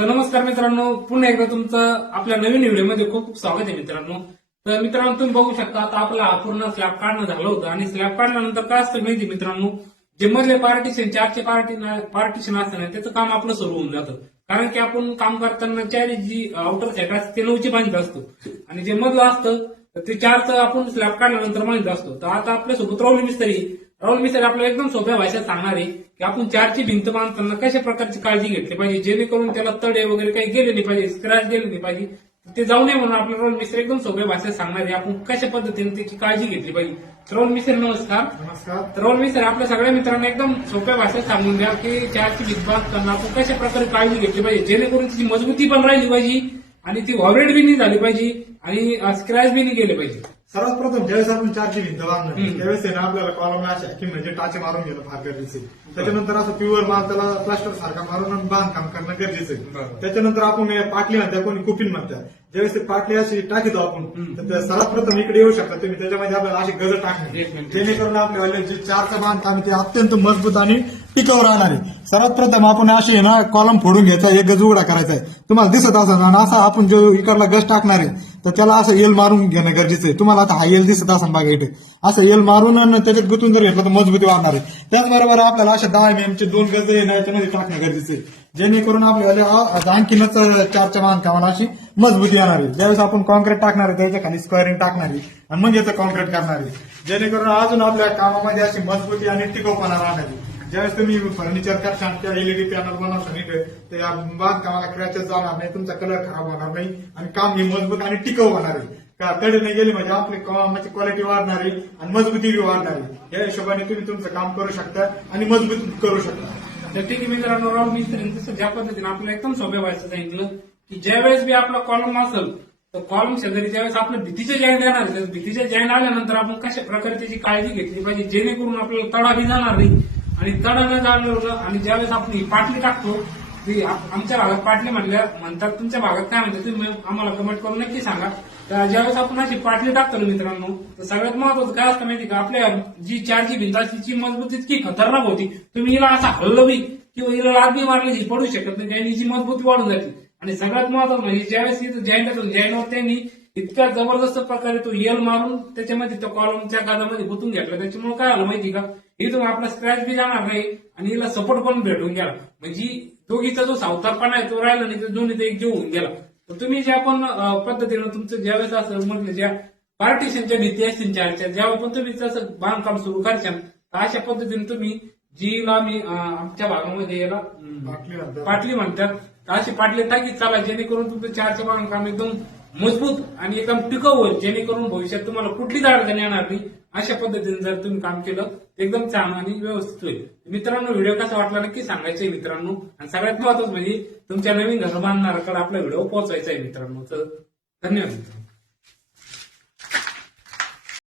तर नमस्कार मित्रांनो, पुन्हा एकदा तुमचं आपल्या नवीन व्हिडिओमध्ये खूप खूप स्वागत आहे मित्रांनो. तर मित्रांनो, तुम्ही बघू शकता आता आपला हा पूर्ण स्लॅब काढणं झालं होतं आणि स्लॅब काढल्यानंतर काय असतं माहिती मित्रांनो, जे मधले पार्टिशन चारचे पार्टिशन असतं ना त्याचं काम आपलं सुरू होऊन जातं. कारण की आपण काम करताना चार जी आउटर साईड असते ते 9ची बांधत असतो आणि जे मधलं असतं ते 4चं आपण स्लॅब काढल्यानंतर बांधत असतो. तर आता आपल्यासोबत राहुल मिस्त्री आपल्याला एकदम सोप्या भाषेत सांगणार आहे की आपण 4ची भिंत बांधताना कशा प्रकारची काळजी घेतली पाहिजे जेणेकरून त्याला तडे वगैरे काही गेले नाही पाहिजे, स्क्रॅच गेले नाही पाहिजे, ते जाऊ नये म्हणून आपल्याला राहुल मिस्त्री एकदम सोप्या भाषेत सांगणार आहे आपण कशा पद्धतीने त्याची काळजी घेतली पाहिजे. राहुल मिस्त्री नमस्कार. नमस्कार. तर राहुल मिस्त्री आपल्या सगळ्या मित्रांना एकदम सोप्या भाषेत सांगून द्या की 4ची भिंत बांधताना आपण कशा प्रकारे काळजी घेतली पाहिजे जेणेकरून तिची मजबूती पण राहिली पाहिजे आणि ती व्हायब्रेट बी नाही झाली पाहिजे आणि स्क्रॅच बी नाही गेले पाहिजे. सर्वात प्रथम ज्यावेळेस आपण 4ची भिंत बांधणार त्यावेळेस आहे ना आपल्याला कॉलमला अशा की म्हणजे टाचे मारून घेणं फार गरजेचं आहे. त्याच्यानंतर असं प्युअर माल त्याला प्लास्टर सारखा मारून बांधकाम करणं गरजेचं आहे. त्याच्यानंतर आपण पाटली म्हणतात, कोणी कुपिन म्हणतात, ज्यावेळेस ते पाटली अशी टाकीतो आपण तर सर्वात प्रथम इकडे येऊ शकता तुम्ही, त्याच्यामध्ये आपल्याला अशी गज टाकणे जेणेकरून आपल्या जे 4चं बांधकाम ते अत्यंत मजबूत आणि टिकाऊ राहणार आहे. सर्वात प्रथम आपण असे ना कॉलम फोडून घ्यायचा, एक गज उघडा करायचा आहे, तुम्हाला दिसत असेल, आणि असा आपण जो इकडला गज टाकणार आहे तर त्याला असं एल मारून घेणं गरजेचं आहे. तुम्हाला आता हा एल दिसत असेल बघा इथे, असं एल मारून आणि त्याच्यात गुंतून जर घेतलं तर मजबूती वाढणार आहे. त्याचबरोबर आपल्याला अशा 10 mm चे 2 गज याच्यामध्ये टाकणं गरजेचं आहे जेणेकरून आपल्याला आणखीनच 4च्या बांधकामाला अशी मजबूती येणार आहे. ज्यावेळेस आपण कॉन्क्रीट टाकणार आहे त्याच्या खाली स्क्वेअरिंग टाकणार आहे आणि मग याचं कॉन्क्रीट करणार आहे जेणेकरून अजून आपल्या कामामध्ये अशी मजबूती आणि टिकाऊपणा राहणार आहे. ज्यावेळेस तुम्ही फर्निचर करशाल किंवा एलईडी पॅनल बनवशाल तर या बांधकामाला क्रॅचेस जाणार नाही, तुमचा कलर खराब होणार नाही आणि काम हे मजबूत आणि टिकाऊ होणार आहे. का तडे नाही गेले म्हणजे आपली कामाची क्वालिटी वाढणार आहे आणि मजबूती वाढणार आहे. या हिशोबाने तुम्ही तुमचं काम करू शकता आणि मजबूत करू शकता. तर ठीक आहे मित्रांनो, राहुल मिस्त्रीने जसं ज्या पद्धतीने आपल्याला एकदम सोप्या भाषेत सांगितलं की ज्यावेळेस बी आपला कॉलम असेल तर कॉलम शेजारी ज्यावेळेस आपलं भीतीचे जॉईंट येणार आहे, भीतीचे जॉईंट आल्यानंतर आपण कशा प्रकारे त्याची काळजी घेतली पाहिजे जेणेकरून आपल्याला तडा बी जाणार नाही आणि तडा न जाणार. आणि ज्यावेळेस आपण ही पाटली टाकतो ती आमच्या भागात पाटली म्हणतात, तुमच्या भागात काय म्हणतात तुम्ही आम्हाला कमेंट करून नक्की सांगा. तर ज्यावेळेस आपण अशी पाटली टाकतो ना मित्रांनो, तर सगळ्यात महत्वाचं काय असतं माहिती का, आपल्या जी 4ची भिंत असते तिची मजबूती इतकी खतरनाक होती, तुम्ही हिला असा हल्लवी किंवा हिला लादी मारली ही पडू शकत नाही, कारण हिची मजबूती वाढून जाते. आणि सगळ्यात महत्वाचं म्हणजे ज्यावेळेस इथं जॉईंट असतो जॉईंटवर त्यांनी इतक्या जबरदस्त प्रकारे तो यल मारून त्याच्यामध्ये त्या कॉलमच्या गादामध्ये गुंतून घेतला. त्याच्यामुळे काय आलं माहिती का, इथून आपला स्क्रॅच बी जाणार नाही आणि हिला सपोर्ट पण भेटून गेला. म्हणजे दोघीचा जो सावतारपणा आहे तो राहिला नाही, तर दोन्हीचा एक जीव होऊन गेला. तर तुम्ही ज्या पण पद्धतीनं तुमचं ज्यावेळेस असं म्हटलं ज्या पार्टिशनच्या भीती असतील 4च्या, जेव्हा पण तुम्ही तसं बांधकाम सुरू करशाल तर अशा पद्धतीने तुम्ही जीला मी आमच्या भागामध्ये याला पाटली म्हणतात, अशी पाटली टाकीत चाला जेणेकरून तुमचं 4चं बांधकाम एकदम मजबूत आणि एकदम टिकाऊ होईल, जेणेकरून भविष्यात तुम्हाला कुठलीच अडचण येणार नाही. अशा पद्धतीने जर तुम्ही काम केलं तर एकदम छान आणि व्यवस्थित होईल. मित्रांनो, व्हिडिओ कसा वाटला नक्की सांगायचं आहे मित्रांनो, आणि सगळ्यात महत्वाचं म्हणजे तुमच्या नवीन घर बांधणाऱ्याकडे आपला व्हिडिओ पोहोचवायचा आहे मित्रांनो. तर धन्यवाद मित्रांनो.